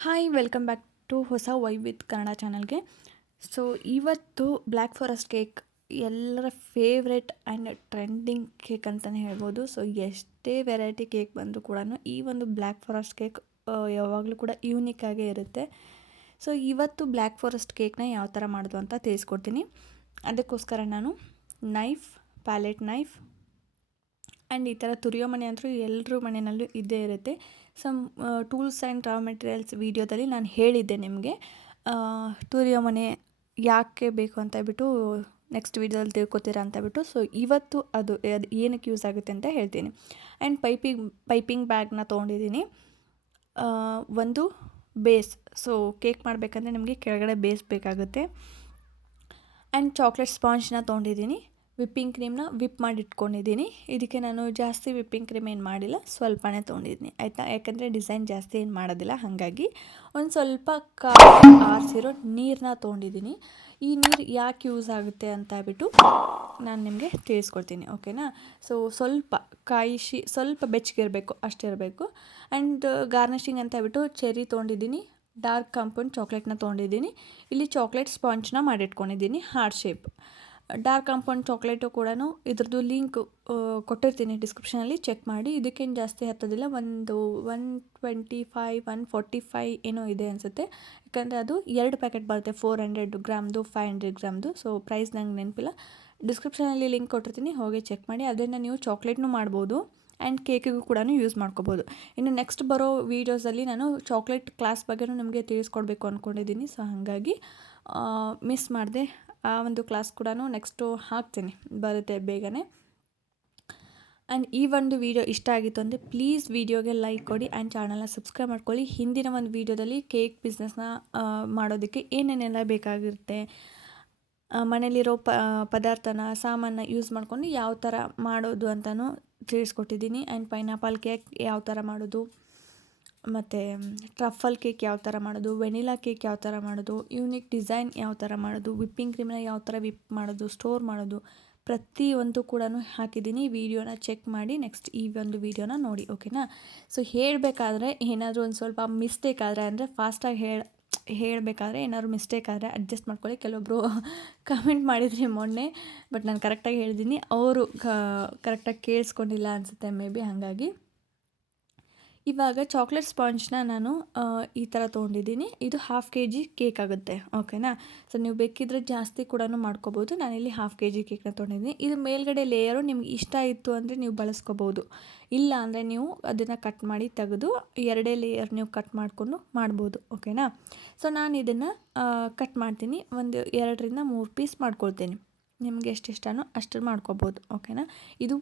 Hi welcome back to ಹೊಸ vibe with Kannada ಚಾನಲ್ಗೆ. So ಇವತ್ತು ಬ್ಲ್ಯಾಕ್ ಫಾರೆಸ್ಟ್ ಕೇಕ್ ಎಲ್ಲರ ಫೇವ್ರೆಟ್ ಆ್ಯಂಡ್ ಟ್ರೆಂಡಿಂಗ್ ಕೇಕ್ ಅಂತಲೇ ಹೇಳ್ಬೋದು. ಸೊ ಎಷ್ಟೇ ವೆರೈಟಿ ಕೇಕ್ ಬಂದರೂ ಕೂಡ ಈ ಒಂದು ಬ್ಲ್ಯಾಕ್ ಫಾರೆಸ್ಟ್ ಕೇಕ್ ಯಾವಾಗಲೂ ಕೂಡ ಯೂನಿಕ್ ಆಗೇ ಇರುತ್ತೆ. ಸೊ ಇವತ್ತು ಬ್ಲ್ಯಾಕ್ ಫಾರೆಸ್ಟ್ ಕೇಕ್ನ ಯಾವ ಥರ ಮಾಡೋದು ಅಂತ ತಿಳಿಸ್ಕೊಡ್ತೀನಿ. ಅದಕ್ಕೋಸ್ಕರ ನಾನು ಪ್ಯಾಲೆಟ್ ನೈಫ್ ಆ್ಯಂಡ್ ಈ ಥರ ತುರಿಯೋ ಮನೆ ಅಂತೂ ಎಲ್ಲರ ಮನೆಯಲ್ಲೂ ಇದ್ದೇ ಇರುತ್ತೆ. Some tools and raw materials ವೀಡಿಯೋದಲ್ಲಿ ನಾನು ಹೇಳಿದ್ದೆ ನಿಮಗೆ ತುರಿಯೋ ಮನೆ ಯಾಕೆ ಬೇಕು ಅಂತ ಹೇಳ್ಬಿಟ್ಟು ನೆಕ್ಸ್ಟ್ ವೀಡಿಯೋದಲ್ಲಿ ತಿಳ್ಕೊತೀರಾ ಅಂತ ಹೇಳ್ಬಿಟ್ಟು. ಸೊ ಇವತ್ತು ಅದು ಏನಕ್ಕೆ ಯೂಸ್ ಆಗುತ್ತೆ ಅಂತ ಹೇಳ್ತೀನಿ. ಆ್ಯಂಡ್ ಪೈಪಿಂಗ್ ಬ್ಯಾಗ್ನ ತೊಗೊಂಡಿದ್ದೀನಿ. ಒಂದು ಬೇಸ್, ಸೊ ಕೇಕ್ ಮಾಡಬೇಕಂದ್ರೆ ನಿಮಗೆ ಕೆಳಗಡೆ ಬೇಸ್ ಬೇಕಾಗುತ್ತೆ. ಆ್ಯಂಡ್ ಚಾಕ್ಲೇಟ್ ಸ್ಪಾಂಜ್ನ ತೊಗೊಂಡಿದ್ದೀನಿ. ವಿಪ್ಪಿಂಗ್ ಕ್ರೀಮ್ನ ವಿಪ್ ಮಾಡಿ ಇಟ್ಕೊಂಡಿದ್ದೀನಿ. ಇದಕ್ಕೆ ನಾನು ಜಾಸ್ತಿ ವಿಪ್ಪಿಂಗ್ ಕ್ರೀಮ್ ಏನು ಮಾಡಿಲ್ಲ, ಸ್ವಲ್ಪನೇ ತೊಗೊಂಡಿದ್ದೀನಿ ಆಯಿತಾ. ಯಾಕಂದರೆ ಡಿಸೈನ್ ಜಾಸ್ತಿ ಏನು ಮಾಡೋದಿಲ್ಲ, ಹಾಗಾಗಿ ಒಂದು ಸ್ವಲ್ಪ ಆರಿಸಿರೋ ನೀರನ್ನ ತೊಗೊಂಡಿದ್ದೀನಿ. ಈ ನೀರು ಯಾಕೆ ಯೂಸ್ ಆಗುತ್ತೆ ಅಂತ ಹೇಳ್ಬಿಟ್ಟು ನಾನು ನಿಮಗೆ ತಿಳಿಸ್ಕೊಡ್ತೀನಿ, ಓಕೆನಾ. ಸೊ ಸ್ವಲ್ಪ ಬೆಚ್ಚಗಿರಬೇಕು, ಅಷ್ಟಿರಬೇಕು. ಆ್ಯಂಡ್ ಗಾರ್ನಿಷಿಂಗ್ ಅಂತ ಹೇಳ್ಬಿಟ್ಟು ಚೆರಿ ತೊಗೊಂಡಿದ್ದೀನಿ, ಡಾರ್ಕ್ ಕಾಂಪೌಂಡ್ ಚಾಕ್ಲೇಟ್ನ ತೊಗೊಂಡಿದ್ದೀನಿ. ಇಲ್ಲಿ ಚಾಕ್ಲೇಟ್ ಸ್ಪಾಂಜ್ನ ಮಾಡಿಟ್ಕೊಂಡಿದ್ದೀನಿ heart shape. Dark compound chocolate ಕೂಡ ಇದ್ರದ್ದು ಲಿಂಕ್ ಕೊಟ್ಟಿರ್ತೀನಿ ಡಿಸ್ಕ್ರಿಪ್ಷನಲ್ಲಿ, ಚೆಕ್ ಮಾಡಿ. ಇದಕ್ಕೇನು ಜಾಸ್ತಿ ಹತ್ತೋದಿಲ್ಲ, ಒಂದು 125 145 ಏನೋ ಇದೆ ಅನಿಸುತ್ತೆ. ಯಾಕಂದರೆ ಅದು 2 ಪ್ಯಾಕೆಟ್ ಬರುತ್ತೆ, 400 ಗ್ರಾಮ್ದು 500 ಗ್ರಾಮ್ದು. ಸೊ ಪ್ರೈಸ್ ನಂಗೆ ನೆನಪಿಲ್ಲ, ಡಿಸ್ಕ್ರಿಪ್ಷನಲ್ಲಿ ಲಿಂಕ್ ಕೊಟ್ಟಿರ್ತೀನಿ, ಹೋಗಿ ಚೆಕ್ ಮಾಡಿ. ಅದನ್ನು ನೀವು ಚಾಕ್ಲೇಟ್ನೂ ಮಾಡ್ಬೋದು ಆ್ಯಂಡ್ ಕೇಕಿಗೂ ಕೂಡ ಯೂಸ್ ಮಾಡ್ಕೋಬೋದು. ಇನ್ನು ನೆಕ್ಸ್ಟ್ ಬರೋ ವೀಡಿಯೋಸಲ್ಲಿ ನಾನು ಚಾಕ್ಲೇಟ್ ಕ್ಲಾಸ್ ಬಗ್ಗೆನೂ ನಿಮಗೆ ತಿಳಿಸ್ಕೊಡ್ಬೇಕು ಅಂದ್ಕೊಂಡಿದ್ದೀನಿ. ಸೊ ಹಾಗಾಗಿ ಮಿಸ್ ಮಾಡಿದೆ, ಆ ಒಂದು ಕ್ಲಾಸ್ ಕೂಡ ನೆಕ್ಸ್ಟು ಹಾಕ್ತೀನಿ, ಬರುತ್ತೆ ಬೇಗನೆ. ಆ್ಯಂಡ್ ಈ ಒಂದು ವಿಡಿಯೋ ಇಷ್ಟ ಆಗಿತ್ತು ಅಂದರೆ ಪ್ಲೀಸ್ ವಿಡಿಯೋಗೆ ಲೈಕ್ ಕೊಡಿ ಆ್ಯಂಡ್ ಚಾನಲ್ನ ಸಬ್ಸ್ಕ್ರೈಬ್ ಮಾಡ್ಕೊಳ್ಳಿ. ಹಿಂದಿನ ಒಂದು ವೀಡಿಯೋದಲ್ಲಿ ಕೇಕ್ ಬಿಸ್ನೆಸ್ನ ಮಾಡೋದಕ್ಕೆ ಏನೇನೆಲ್ಲ ಬೇಕಾಗಿರುತ್ತೆ, ಮನೇಲಿರೋ ಪದಾರ್ಥನ ಸಾಮಾನ ಯೂಸ್ ಮಾಡ್ಕೊಂಡು ಯಾವ ಥರ ಮಾಡೋದು ಅಂತಲೂ ತಿಳಿಸ್ಕೊಟ್ಟಿದ್ದೀನಿ. ಆ್ಯಂಡ್ ಪೈನಾಪಲ್ ಕೇಕ್ ಯಾವ ಥರ ಮಾಡೋದು, ಮತ್ತು ಟ್ರಫಲ್ ಕೇಕ್ ಯಾವ ಥರ ಮಾಡೋದು, ವೆನಿಲಾ ಕೇಕ್ ಯಾವ ಥರ ಮಾಡೋದು, ಯೂನಿಕ್ ಡಿಸೈನ್ ಯಾವ ಥರ ಮಾಡೋದು, ವಿಪ್ಪಿಂಗ್ ಕ್ರೀಮ್ನ ಯಾವ ಥರ ವಿಪ್ ಮಾಡೋದು, ಸ್ಟೋರ್ ಮಾಡೋದು, ಪ್ರತಿಯೊಂದು ಕೂಡ ಹಾಕಿದ್ದೀನಿ. ವಿಡಿಯೋನ ಚೆಕ್ ಮಾಡಿ ನೆಕ್ಸ್ಟ್ ಈ ಒಂದು ವಿಡಿಯೋನ ನೋಡಿ, ಓಕೆನಾ. ಸೊ ಹೇಳಬೇಕಾದ್ರೆ ಏನಾದರೂ ಒಂದು ಸ್ವಲ್ಪ ಮಿಸ್ಟೇಕ್ ಆದರೆ, ಅಂದರೆ ಫಾಸ್ಟಾಗಿ ಹೇಳಬೇಕಾದ್ರೆ ಏನಾದ್ರು ಮಿಸ್ಟೇಕ್ ಆದರೆ ಅಡ್ಜಸ್ಟ್ ಮಾಡ್ಕೊಳ್ಳಿ. ಕೆಲವೊಬ್ಬರು ಕಮೆಂಟ್ ಮಾಡಿದ್ರಿ ಮೊನ್ನೆ, ಬಟ್ ನಾನು ಕರೆಕ್ಟಾಗಿ ಹೇಳಿದ್ದೀನಿ, ಅವರು ಕರೆಕ್ಟಾಗಿ ಕೇಳಿಸ್ಕೊಂಡಿಲ್ಲ ಅನಿಸುತ್ತೆ ಮೇ ಬಿ, ಹಾಗಾಗಿ. ಇವಾಗ ಚಾಕ್ಲೇಟ್ ಸ್ಪಾಂಜ್ನ ನಾನು ಈ ಥರ ತೊಗೊಂಡಿದ್ದೀನಿ. ಇದು 1/2 kg ಕೇಕ್ ಆಗುತ್ತೆ, ಓಕೆನಾ. ಸೊ ನೀವು ಬೇಕಿದ್ರೆ ಜಾಸ್ತಿ ಕೂಡ ಮಾಡ್ಕೋಬೋದು. ನಾನಿಲ್ಲಿ 1/2 kg ಕೇಕ್ನ ತೊಗೊಂಡಿದ್ದೀನಿ. ಇದು ಮೇಲ್ಗಡೆ ಲೇಯರು ನಿಮ್ಗೆ ಇಷ್ಟ ಇತ್ತು ಅಂದರೆ ನೀವು ಬಳಸ್ಕೋಬೋದು, ಇಲ್ಲ ಅಂದರೆ ನೀವು ಅದನ್ನು ಕಟ್ ಮಾಡಿ ತೆಗೆದು 2 ಲೇಯರ್ ನೀವು ಕಟ್ ಮಾಡಿಕೊಂಡು ಮಾಡ್ಬೋದು, ಓಕೆನಾ. ಸೊ ನಾನು ಇದನ್ನು ಕಟ್ ಮಾಡ್ತೀನಿ, ಒಂದು 2ರಿಂದ 3 ಪೀಸ್ ಮಾಡ್ಕೊಳ್ತೀನಿ. ನಿಮಗೆ ಎಷ್ಟು ಇಷ್ಟನೋ ಅಷ್ಟು ಮಾಡ್ಕೋಬೋದು, ಓಕೆನಾ. ಇದು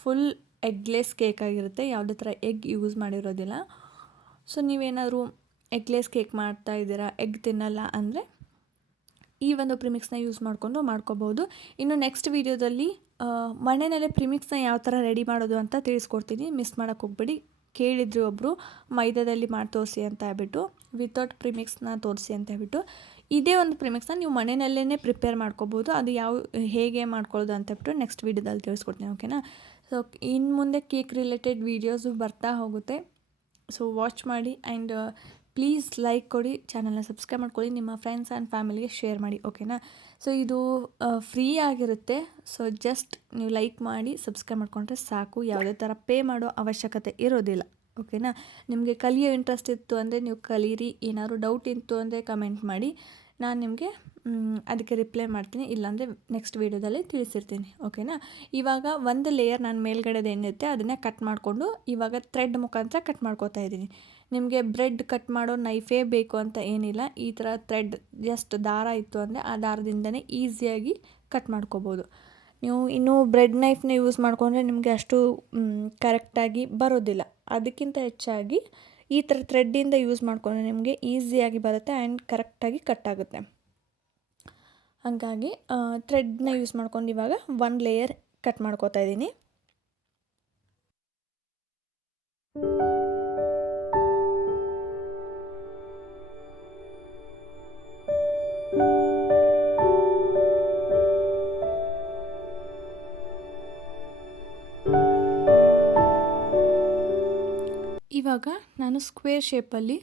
ಫುಲ್ ಎಗ್ಲೆಸ್ ಕೇಕ್ ಆಗಿರುತ್ತೆ, ಯಾವುದೇ ಥರ ಎಗ್ ಯೂಸ್ ಮಾಡಿರೋದಿಲ್ಲ. ಸೊ ನೀವೇನಾದರೂ ಎಗ್ಲೆಸ್ ಕೇಕ್ ಮಾಡ್ತಾ ಇದ್ದೀರಾ, ಎಗ್ ತಿನ್ನಲ್ಲ ಅಂದರೆ ಈ ಒಂದು ಪ್ರಿಮಿಕ್ಸ್ನ ಯೂಸ್ ಮಾಡಿಕೊಂಡು ಮಾಡ್ಕೋಬೋದು. ಇನ್ನು ನೆಕ್ಸ್ಟ್ ವೀಡಿಯೋದಲ್ಲಿ ಮನೆಯಲ್ಲೇ ಪ್ರಿಮಿಕ್ಸ್ನ ಯಾವ ಥರ ರೆಡಿ ಮಾಡೋದು ಅಂತ ತಿಳಿಸ್ಕೊಡ್ತೀನಿ, ಮಿಸ್ ಮಾಡೋಕ್ಕೆ ಹೋಗ್ಬೇಡಿ. ಕೇಳಿದ್ರು ಒಬ್ಬರು ಮೈದಾದಲ್ಲಿ ಮಾಡಿ ತೋರಿಸಿ ಅಂತ ಹೇಳ್ಬಿಟ್ಟು, ವಿತೌಟ್ ಪ್ರಿಮಿಕ್ಸ್ನ ತೋರಿಸಿ ಅಂತ ಹೇಳ್ಬಿಟ್ಟು. ಇದೇ ಒಂದು ಪ್ರಿಮಿಕ್ಸ್ನ ನೀವು ಮನೆಯಲ್ಲೇ ಪ್ರಿಪೇರ್ ಮಾಡ್ಕೋಬೋದು. ಅದು ಹೇಗೆ ಮಾಡ್ಕೊಳ್ಳೋದು ಅಂತ ಹೇಳ್ಬಿಟ್ಟು ನೆಕ್ಸ್ಟ್ ವೀಡಿಯೋದಲ್ಲಿ ತಿಳಿಸ್ಕೊಡ್ತೀನಿ, ಓಕೆನಾ. ಸೊ ಇನ್ನು ಮುಂದೆ ಕೇಕ್ ರಿಲೇಟೆಡ್ ವೀಡಿಯೋಸು ಬರ್ತಾ ಹೋಗುತ್ತೆ, ಸೊ ವಾಚ್ ಮಾಡಿ. ಆ್ಯಂಡ್ ಪ್ಲೀಸ್ ಲೈಕ್ ಕೊಡಿ, ಚಾನಲ್ನ ಸಬ್ಸ್ಕ್ರೈಬ್ ಮಾಡ್ಕೊಳ್ಳಿ, ನಿಮ್ಮ ಫ್ರೆಂಡ್ಸ್ ಆ್ಯಂಡ್ ಫ್ಯಾಮಿಲಿಗೆ ಶೇರ್ ಮಾಡಿ, ಓಕೆನಾ. ಸೊ ಇದು ಫ್ರೀ ಆಗಿರುತ್ತೆ, ಸೊ ಜಸ್ಟ್ ನೀವು ಲೈಕ್ ಮಾಡಿ ಸಬ್ಸ್ಕ್ರೈಬ್ ಮಾಡಿಕೊಂಡ್ರೆ ಸಾಕು, ಯಾವುದೇ ಥರ ಪೇ ಮಾಡೋ ಅವಶ್ಯಕತೆ ಇರೋದಿಲ್ಲ, ಓಕೆನಾ. ನಿಮಗೆ ಕಲಿಯೋ ಇಂಟ್ರೆಸ್ಟ್ ಇತ್ತು ಅಂದರೆ ನೀವು ಕಲೀರಿ, ಏನಾದ್ರು ಡೌಟ್ ಇತ್ತು ಅಂದರೆ ಕಮೆಂಟ್ ಮಾಡಿ, ನಾನು ನಿಮಗೆ ಅದಕ್ಕೆ ರಿಪ್ಲೈ ಮಾಡ್ತೀನಿ, ಇಲ್ಲಾಂದರೆ ನೆಕ್ಸ್ಟ್ ವೀಡಿಯೋದಲ್ಲಿ ತಿಳಿಸಿರ್ತೀನಿ, ಓಕೆನಾ. ಇವಾಗ ಒಂದು ಲೇಯರ್ ನಾನು ಮೇಲ್ಗಡೆದು ಏನಿರುತ್ತೆ ಅದನ್ನೇ ಕಟ್ ಮಾಡಿಕೊಂಡು ಇವಾಗ ಥ್ರೆಡ್ ಮುಖಾಂತರ ಕಟ್ ಮಾಡ್ಕೋತಾ ಇದ್ದೀನಿ. ನಿಮಗೆ ಬ್ರೆಡ್ ಕಟ್ ಮಾಡೋ ನೈಫೇ ಬೇಕು ಅಂತ ಏನಿಲ್ಲ, ಈ ಥರ ಥ್ರೆಡ್ ಜಸ್ಟ್ ದಾರ ಇತ್ತು ಅಂದರೆ ಆ ದಾರದಿಂದನೇ ಈಸಿಯಾಗಿ ಕಟ್ ಮಾಡ್ಕೋಬೋದು. ನೀವು ಇನ್ನೂ ಬ್ರೆಡ್ ನೈಫ್ನ ಯೂಸ್ ಮಾಡಿಕೊಂಡ್ರೆ ನಿಮಗೆ ಅಷ್ಟು ಕರೆಕ್ಟಾಗಿ ಬರೋದಿಲ್ಲ. ಅದಕ್ಕಿಂತ ಹೆಚ್ಚಾಗಿ ಈ ಥರ ಥ್ರೆಡ್ಡಿಂದ ಯೂಸ್ ಮಾಡಿಕೊಂಡ್ರೆ ನಿಮಗೆ ಈಸಿಯಾಗಿ ಬರುತ್ತೆ ಆ್ಯಂಡ್ ಕರೆಕ್ಟಾಗಿ ಕಟ್ ಆಗುತ್ತೆ. ಹಾಗಾಗಿ ಥ್ರೆಡ್ನ ಯೂಸ್ ಮಾಡ್ಕೊಂಡು ಇವಾಗ 1 ಲೇಯರ್ ಕಟ್ ಮಾಡ್ಕೋತಾ ಇದ್ದೀನಿ. ಇವಾಗ ನಾನು ಸ್ಕ್ವೇರ್ ಶೇಪಲ್ಲಿ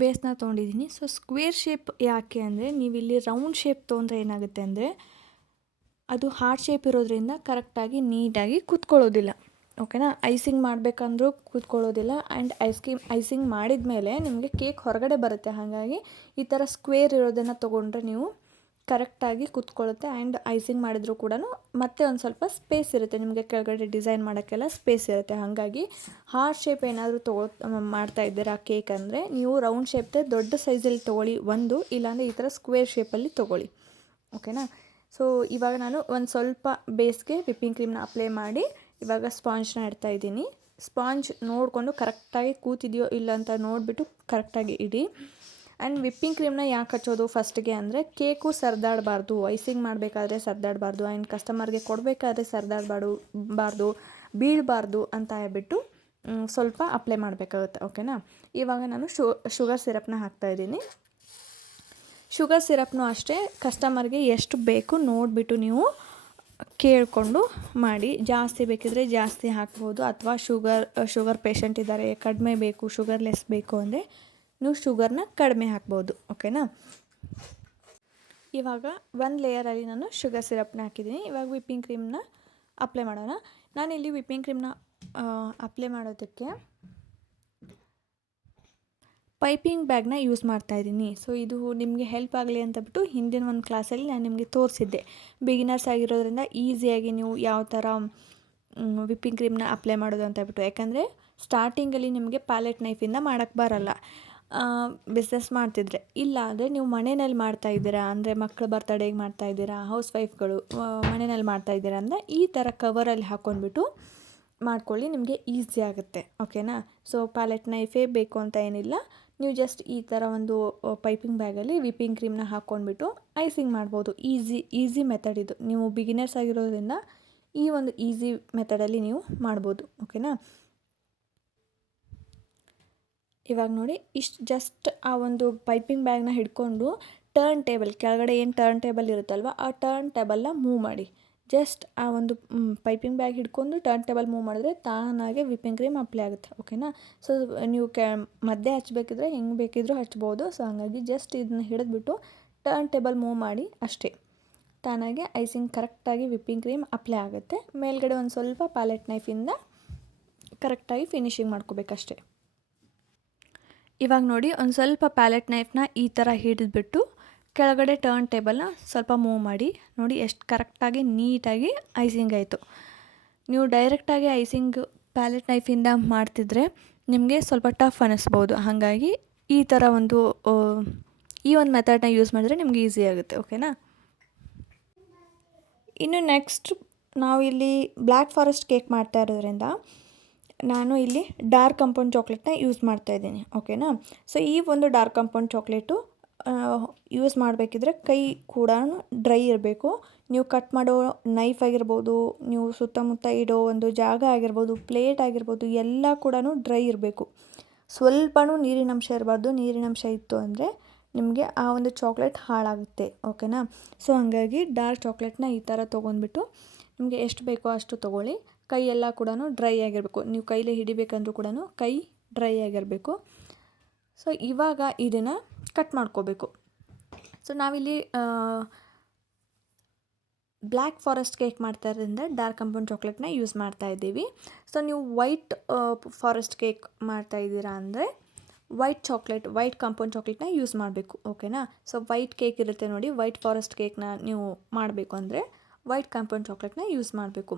ಬೇಸ್ನ ತೊಗೊಂಡಿದ್ದೀನಿ. ಸೊ ಸ್ಕ್ವೇರ್ ಶೇಪ್ ಯಾಕೆ ಅಂದರೆ, ನೀವಿಲ್ಲಿ ರೌಂಡ್ ಶೇಪ್ ತೊಗೊಂಡ್ರೆ ಏನಾಗುತ್ತೆ ಅಂದರೆ ಅದು ಹಾರ್ಟ್ ಶೇಪ್ ಇರೋದ್ರಿಂದ ಕರೆಕ್ಟಾಗಿ ನೀಟಾಗಿ ಕೂತ್ಕೊಳ್ಳೋದಿಲ್ಲ. ಓಕೆನಾ. ಐಸಿಂಗ್ ಮಾಡಬೇಕಂದ್ರೂ ಕೂತ್ಕೊಳ್ಳೋದಿಲ್ಲ. ಆ್ಯಂಡ್ ಐಸಿಂಗ್ ಮಾಡಿದ ಮೇಲೆ ನಿಮಗೆ ಕೇಕ್ ಹೊರಗಡೆ ಬರುತ್ತೆ. ಹಾಗಾಗಿ ಈ ಥರ ಸ್ಕ್ವೇರ್ ಇರೋದನ್ನು ತೊಗೊಂಡ್ರೆ ನೀವು ಕರೆಕ್ಟಾಗಿ ಕೂತ್ಕೊಳ್ಳುತ್ತೆ. ಆ್ಯಂಡ್ ಐಸಿಂಗ್ ಮಾಡಿದರೂ ಕೂಡ ಮತ್ತೆ ಒಂದು ಸ್ವಲ್ಪ ಸ್ಪೇಸ್ ಇರುತ್ತೆ, ನಿಮಗೆ ಕೆಳಗಡೆ ಡಿಸೈನ್ ಮಾಡೋಕ್ಕೆಲ್ಲ ಸ್ಪೇಸ್ ಇರುತ್ತೆ. ಹಾಗಾಗಿ ಹಾರ್ಟ್ ಶೇಪ್ ಏನಾದರೂ ಮಾಡ್ತಾ ಇದ್ದೀರಾ ಕೇಕ್ ಅಂದರೆ ನೀವು ರೌಂಡ್ ಶೇಪ್ದೆ ದೊಡ್ಡ ಸೈಜಲ್ಲಿ ತೊಗೊಳ್ಳಿ ಒಂದು, ಇಲ್ಲಾಂದರೆ ಈ ಥರ ಸ್ಕ್ವೇರ್ ಶೇಪಲ್ಲಿ ತೊಗೊಳ್ಳಿ. ಓಕೆನಾ. ಸೊ ಇವಾಗ ನಾನು ಒಂದು ಸ್ವಲ್ಪ ಬೇಸ್ಗೆ ವಿಪ್ಪಿಂಗ್ ಕ್ರೀಮ್ನ ಅಪ್ಲೈ ಮಾಡಿ ಇವಾಗ ಸ್ಪಾಂಜ್ನ ಇಡ್ತಾಯಿದ್ದೀನಿ. ಸ್ಪಾಂಜ್ ನೋಡಿಕೊಂಡು ಕರೆಕ್ಟಾಗಿ ಕೂತಿದೆಯೋ ಇಲ್ಲ ಅಂತ ನೋಡಿಬಿಟ್ಟು ಕರೆಕ್ಟಾಗಿ ಇಡಿ. ಆ್ಯಂಡ್ ವಿಪ್ಪಿಂಗ್ ಕ್ರೀಮ್ನ ಯಾಕೆ ಹಚ್ಚೋದು ಫಸ್ಟಿಗೆ ಅಂದರೆ ಕೇಕು ಸರ್ದಾಡಬಾರ್ದು, ಐಸಿಂಗ್ ಮಾಡಬೇಕಾದ್ರೆ ಸರ್ದಾಡಬಾರ್ದು, ಆ್ಯಂಡ್ ಕಸ್ಟಮರ್ಗೆ ಕೊಡಬೇಕಾದ್ರೆ ಸರ್ದಾಡಬಾರ್ದು, ಬೀಳಬಾರ್ದು ಅಂತ ಹೇಳ್ಬಿಟ್ಟು ಸ್ವಲ್ಪ ಅಪ್ಲೈ ಮಾಡಬೇಕಾಗುತ್ತೆ. ಓಕೆನಾ. ಇವಾಗ ನಾನು ಶುಗರ್ ಸಿರಪ್ನ ಹಾಕ್ತಾಯಿದ್ದೀನಿ. ಶುಗರ್ ಸಿರಪ್ನೂ ಅಷ್ಟೇ ಕಸ್ಟಮರ್ಗೆ ಎಷ್ಟು ಬೇಕು ನೋಡಿಬಿಟ್ಟು ನೀವು ಕೇಳಿಕೊಂಡು ಮಾಡಿ. ಜಾಸ್ತಿ ಬೇಕಿದ್ರೆ ಜಾಸ್ತಿ ಹಾಕ್ಬೋದು, ಅಥವಾ ಶುಗರ್ ಪೇಷಂಟ್ ಇದ್ದಾರೆ, ಕಡಿಮೆ ಬೇಕು, ಶುಗರ್ಲೆಸ್ ಬೇಕು ಅಂದರೆ ನೀವು ಶುಗರ್ನ ಕಡಿಮೆ ಹಾಕ್ಬೋದು. ಓಕೆನಾ. ಇವಾಗ ಒಂದು ಲೇಯರಲ್ಲಿ ನಾನು ಶುಗರ್ ಸಿರಪ್ನ ಹಾಕಿದ್ದೀನಿ. ಇವಾಗ ವಿಪ್ಪಿಂಗ್ ಕ್ರೀಮ್ನ ಅಪ್ಲೈ ಮಾಡೋಣ. ನಾನಿಲ್ಲಿ ವಿಪ್ಪಿಂಗ್ ಕ್ರೀಮ್ನ ಅಪ್ಲೈ ಮಾಡೋದಕ್ಕೆ ಪೈಪಿಂಗ್ ಬ್ಯಾಗ್ನ ಯೂಸ್ ಮಾಡ್ತಾಯಿದ್ದೀನಿ. ಸೊ ಇದು ನಿಮಗೆ ಹೆಲ್ಪ್ ಆಗಲಿ ಅಂತಬಿಟ್ಟು ಹಿಂದಿನ ಒಂದು ಕ್ಲಾಸಲ್ಲಿ ನಾನು ನಿಮಗೆ ತೋರಿಸಿದ್ದೆ. ಬಿಗಿನರ್ಸ್ ಆಗಿರೋದ್ರಿಂದ ಈಸಿಯಾಗಿ ನೀವು ಯಾವ ಥರ ವಿಪ್ಪಿಂಗ್ ಕ್ರೀಮ್ನ ಅಪ್ಲೈ ಮಾಡೋದು ಅಂತ ಹೇಳ್ಬಿಟ್ಟು. ಯಾಕಂದರೆ ಸ್ಟಾರ್ಟಿಂಗಲ್ಲಿ ನಿಮಗೆ ಪ್ಯಾಲೆಟ್ ನೈಫಿಂದ ಮಾಡೋಕ್ಕೆ ಬರಲ್ಲ, ಬಿಸ್ನೆಸ್ ಮಾಡ್ತಿದ್ರೆ. ಇಲ್ಲ ಅಂದರೆ ನೀವು ಮನೆಯಲ್ಲಿ ಮಾಡ್ತಾಯಿದ್ದೀರಾ ಅಂದರೆ ಮಕ್ಕಳ ಬರ್ತಡೇಗೆ ಮಾಡ್ತಾಯಿದ್ದೀರಾ, ಹೌಸ್ ವೈಫ್ಗಳು ಮನೆಯಲ್ಲಿ ಮಾಡ್ತಾಯಿದ್ದೀರಾ ಅಂದರೆ ಈ ಥರ ಕವರಲ್ಲಿ ಹಾಕ್ಕೊಂಡ್ಬಿಟ್ಟು ಮಾಡ್ಕೊಳ್ಳಿ, ನಿಮಗೆ ಈಸಿ ಆಗುತ್ತೆ. ಓಕೆನಾ. ಸೊ ಪ್ಯಾಲೆಟ್ ನೈಫೇ ಬೇಕು ಅಂತ ಏನಿಲ್ಲ, ನೀವು ಜಸ್ಟ್ ಈ ಥರ ಒಂದು ಪೈಪಿಂಗ್ ಬ್ಯಾಗಲ್ಲಿ ವಿಪ್ಪಿಂಗ್ ಕ್ರೀಮ್ನ ಹಾಕ್ಕೊಂಡ್ಬಿಟ್ಟು ಐಸಿಂಗ್ ಮಾಡ್ಬೋದು. ಈಸಿ ಮೆಥಡ್ ಇದು. ನೀವು ಬಿಗಿನರ್ಸ್ ಆಗಿರೋದ್ರಿಂದ ಈ ಒಂದು ಈಸಿ ಮೆಥಡಲ್ಲಿ ನೀವು ಮಾಡ್ಬೋದು. ಓಕೆನಾ. ಇವಾಗ ನೋಡಿ ಇಷ್ಟು ಜಸ್ಟ್ ಆ ಒಂದು ಪೈಪಿಂಗ್ ಬ್ಯಾಗ್ನ ಹಿಡ್ಕೊಂಡು ಟರ್ನ್ ಟೇಬಲ್ ಕೆಳಗಡೆ ಏನು ಟರ್ನ್ ಟೇಬಲ್ ಇರುತ್ತಲ್ವ ಆ ಟರ್ನ್ ಟೇಬಲ್ನ ಮೂವ್ ಮಾಡಿ. ಜಸ್ಟ್ ಆ ಒಂದು ಪೈಪಿಂಗ್ ಬ್ಯಾಗ್ ಹಿಡ್ಕೊಂಡು ಟರ್ನ್ ಟೇಬಲ್ ಮೂವ್ ಮಾಡಿದ್ರೆ ತಾನಾಗೆ ವಿಪ್ಪಿಂಗ್ ಕ್ರೀಮ್ ಅಪ್ಲೈ ಆಗುತ್ತೆ. ಓಕೆನಾ. ಸೊ ನೀವು ಮಧ್ಯೆ ಹಚ್ಚಬೇಕಿದ್ರೆ ಹೆಂಗೆ ಬೇಕಿದ್ರೂ ಹಚ್ಬೋದು. ಸೊ ಹಾಗಾಗಿ ಜಸ್ಟ್ ಇದನ್ನ ಹಿಡಿದ್ಬಿಟ್ಟು ಟರ್ನ್ ಟೇಬಲ್ ಮೂವ್ ಮಾಡಿ ಅಷ್ಟೇ, ತಾನಾಗೆ ಐಸಿಂಗ್ ಕರೆಕ್ಟಾಗಿ ವಿಪ್ಪಿಂಗ್ ಕ್ರೀಮ್ ಅಪ್ಲೈ ಆಗುತ್ತೆ. ಮೇಲ್ಗಡೆ ಒಂದು ಸ್ವಲ್ಪ ಪ್ಯಾಲೆಟ್ ನೈಫಿಂದ ಕರೆಕ್ಟಾಗಿ ಫಿನಿಶಿಂಗ್ ಮಾಡ್ಕೋಬೇಕಷ್ಟೆ. ಇವಾಗ ನೋಡಿ ಒಂದು ಸ್ವಲ್ಪ ಪ್ಯಾಲೆಟ್ ನೈಫ್ನ ಈ ಥರ ಹಿಡಿದ್ಬಿಟ್ಟು ಕೆಳಗಡೆ ಟರ್ನ್ ಟೇಬಲ್ನ ಸ್ವಲ್ಪ ಮೂವ್ ಮಾಡಿ. ನೋಡಿ ಎಷ್ಟು ಕರೆಕ್ಟಾಗಿ ನೀಟಾಗಿ ಐಸಿಂಗ್ ಆಯಿತು. ನೀವು ಡೈರೆಕ್ಟಾಗಿ ಐಸಿಂಗ್ ಪ್ಯಾಲೆಟ್ ನೈಫಿಂದ ಮಾಡ್ತಿದ್ರೆ ನಿಮಗೆ ಸ್ವಲ್ಪ ಟಫ್ ಅನ್ನಿಸ್ಬೋದು. ಹಾಗಾಗಿ ಈ ಥರ ಒಂದು ಮೆಥಡ್ನ ಯೂಸ್ ಮಾಡಿದ್ರೆ ನಿಮ್ಗೆ ಈಸಿ ಆಗುತ್ತೆ. ಓಕೆನಾ. ಇನ್ನು ನೆಕ್ಸ್ಟ್ ನಾವು ಇಲ್ಲಿ ಬ್ಲ್ಯಾಕ್ ಫಾರೆಸ್ಟ್ ಕೇಕ್ ಮಾಡ್ತಾ ಇರೋದ್ರಿಂದ ನಾನು ಇಲ್ಲಿ ಡಾರ್ಕ್ ಕಾಂಪೌಂಡ್ ಚಾಕ್ಲೇಟ್ನ ಯೂಸ್ ಮಾಡ್ತಾಯಿದ್ದೀನಿ. ಓಕೆನಾ. ಸೊ ಈ ಒಂದು ಡಾರ್ಕ್ ಕಾಂಪೌಂಡ್ ಚಾಕ್ಲೇಟು ಯೂಸ್ ಮಾಡಬೇಕಿದ್ರೆ ಕೈ ಕೂಡ ಡ್ರೈ ಇರಬೇಕು. ನೀವು ಕಟ್ ಮಾಡೋ ನೈಫ್ ಆಗಿರ್ಬೋದು, ನೀವು ಸುತ್ತಮುತ್ತ ಇಡೋ ಒಂದು ಜಾಗ ಆಗಿರ್ಬೋದು, ಪ್ಲೇಟ್ ಆಗಿರ್ಬೋದು, ಎಲ್ಲ ಕೂಡ ಡ್ರೈ ಇರಬೇಕು. ಸ್ವಲ್ಪನೂ ನೀರಿನಂಶ ಇರಬಾರ್ದು. ನೀರಿನಂಶ ಇತ್ತು ಅಂದರೆ ನಿಮಗೆ ಆ ಒಂದು ಚಾಕ್ಲೇಟ್ ಹಾಳಾಗುತ್ತೆ. ಓಕೆನಾ. ಸೊ ಹಾಗಾಗಿ ಡಾರ್ಕ್ ಚಾಕ್ಲೇಟ್ನ ಈ ಥರ ತೊಗೊಂಡ್ಬಿಟ್ಟು ನಿಮಗೆ ಎಷ್ಟು ಬೇಕೋ ಅಷ್ಟು ತೊಗೊಳ್ಳಿ. ಕೈ ಎಲ್ಲ ಕೂಡ ಡ್ರೈ ಆಗಿರಬೇಕು. ನೀವು ಕೈಲೇ ಹಿಡಿಬೇಕಂದ್ರೂ ಕೂಡ ಕೈ ಡ್ರೈ ಆಗಿರಬೇಕು. ಸೊ ಇವಾಗ ಇದನ್ನು ಕಟ್ ಮಾಡ್ಕೋಬೇಕು. ಸೊ ನಾವಿಲ್ಲಿ ಬ್ಲ್ಯಾಕ್ ಫಾರೆಸ್ಟ್ ಕೇಕ್ ಮಾಡ್ತಾ ಇರೋದ್ರಿಂದ ಡಾರ್ಕ್ ಕಾಂಪೌಂಡ್ ಚಾಕ್ಲೇಟ್ನ ಯೂಸ್ ಮಾಡ್ತಾ ಇದ್ದೀವಿ. ಸೊ ನೀವು ವೈಟ್ ಫಾರೆಸ್ಟ್ ಕೇಕ್ ಮಾಡ್ತಾ ಇದ್ದೀರಾ ಅಂದರೆ ವೈಟ್ ಕಾಂಪೌಂಡ್ ಚಾಕ್ಲೇಟ್ನ ಯೂಸ್ ಮಾಡಬೇಕು. ಓಕೆನಾ. ಸೊ ವೈಟ್ ಕೇಕ್ ಇರುತ್ತೆ ನೋಡಿ, ವೈಟ್ ಫಾರೆಸ್ಟ್ ಕೇಕ್ನ ನೀವು ಮಾಡಬೇಕು ಅಂದರೆ ವೈಟ್ ಕಾಂಪೌಂಡ್ ಚಾಕ್ಲೇಟ್ನ ಯೂಸ್ ಮಾಡಬೇಕು.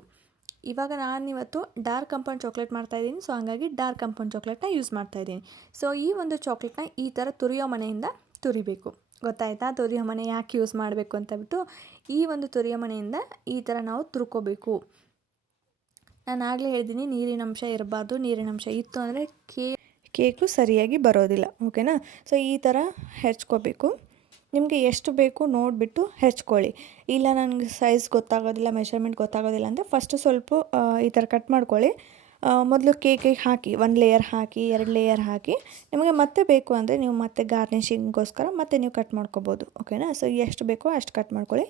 ಇವಾಗ ನಾನಿವತ್ತು ಡಾರ್ಕ್ ಕಾಂಪೌಂಡ್ ಚಾಕ್ಲೇಟ್ ಮಾಡ್ತಾಯಿದ್ದೀನಿ. ಸೊ ಹಾಗಾಗಿ ಡಾರ್ಕ್ ಕಾಂಪೌಂಡ್ ಚಾಕ್ಲೇಟ್ನ ಯೂಸ್ ಮಾಡ್ತಾಯಿದ್ದೀನಿ. ಸೊ ಈ ಒಂದು ಚಾಕ್ಲೇಟ್ನ ಈ ಥರ ತುರಿಯೋ ಮನೆಯಿಂದ ತುರಿಬೇಕು. ಗೊತ್ತಾಯ್ತಾ? ತುರಿಯೋ ಮನೆ ಯಾಕೆ ಯೂಸ್ ಮಾಡಬೇಕು ಅಂತಬಿಟ್ಟು. ಈ ಒಂದು ತುರಿಯೋ ಮನೆಯಿಂದ ಈ ಥರ ನಾವು ತುರ್ಕೋಬೇಕು. ನಾನು ಆಗಲೇ ಹೇಳಿದ್ದೀನಿ ನೀರಿನಂಶ ಇರಬಾರ್ದು. ನೀರಿನಂಶ ಇತ್ತು ಅಂದರೆ ಕೇಕು ಸರಿಯಾಗಿ ಬರೋದಿಲ್ಲ. ಓಕೆನಾ. ಸೊ ಈ ಥರ ಹೆಚ್ಕೋಬೇಕು. ನಿಮಗೆ ಎಷ್ಟು ಬೇಕು ನೋಡಿಬಿಟ್ಟು ಹೆಚ್ಕೊಳ್ಳಿ. ಇಲ್ಲ ನನಗೆ ಸೈಜ್ ಗೊತ್ತಾಗೋದಿಲ್ಲ, ಮೆಷರ್ಮೆಂಟ್ ಗೊತ್ತಾಗೋದಿಲ್ಲ ಅಂದರೆ ಫಸ್ಟು ಸ್ವಲ್ಪ ಈ ಥರ ಕಟ್ ಮಾಡ್ಕೊಳ್ಳಿ. ಮೊದಲು ಕೇಕಿಗೆ ಹಾಕಿ 1 ಲೇಯರ್ ಹಾಕಿ 2 ಲೇಯರ್ ಹಾಕಿ ನಿಮಗೆ ಮತ್ತೆ ಬೇಕು ಅಂದರೆ ನೀವು ಮತ್ತೆ ಗಾರ್ನಿಷಿಂಗ್ಗೋಸ್ಕರ ಮತ್ತೆ ನೀವು ಕಟ್ ಮಾಡ್ಕೋಬೋದು. ಓಕೆನಾ. ಸೊ ಎಷ್ಟು ಬೇಕೋ ಅಷ್ಟು ಕಟ್ ಮಾಡ್ಕೊಳ್ಳಿ.